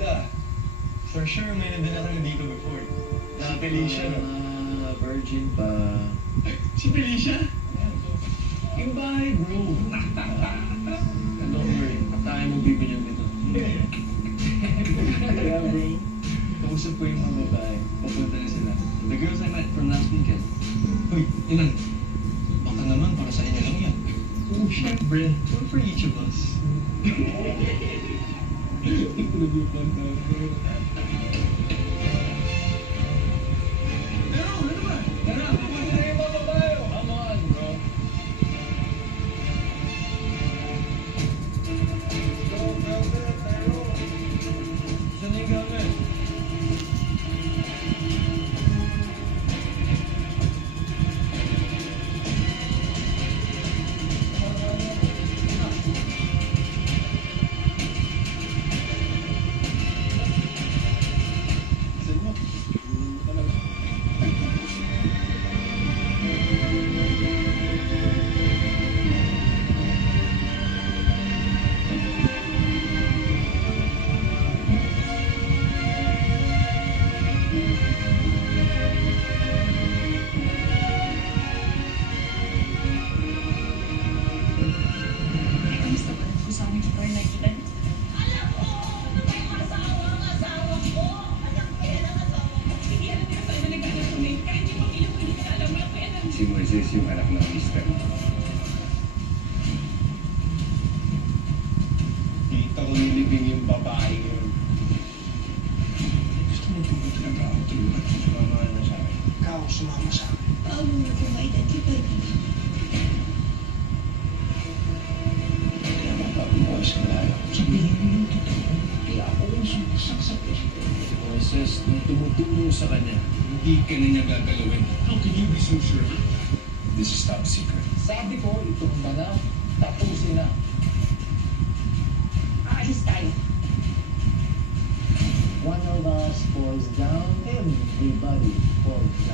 ganda. For sure, may nadala ka na dito before. Na Felicia, no? Virgin pa. Si Felicia? Yung bahay, bro. Don't worry. Tayo mo bibigyan dito. Kaya, bro. Kausap ko yung mga babae. Papunta na sila. The girls I met from last weekend. Uy, Inan. Baka naman para sa inyo lang yan. Oh, syempre. One for each of us. Si Moises yung anak ng mister. Kita ko nilibing yung babae yun. Gusto mo tuloy talaga ako tulungan kung sumama na sa akin. Ikaw, sumama sa akin. Paano na kung ma-identify ka na? Kaya mapapabuhay sa lala ko. Sabihin mo yung totoo. Kaya ako ang sumasak sa president. Si Moises, nung tumutulong sa kanya, hindi ka na niya gagalawin. How can you be so sure? This is top secret. Sabi ko, itong na, tapusin na. Aalis tayo. One of us falls down, everybody falls down.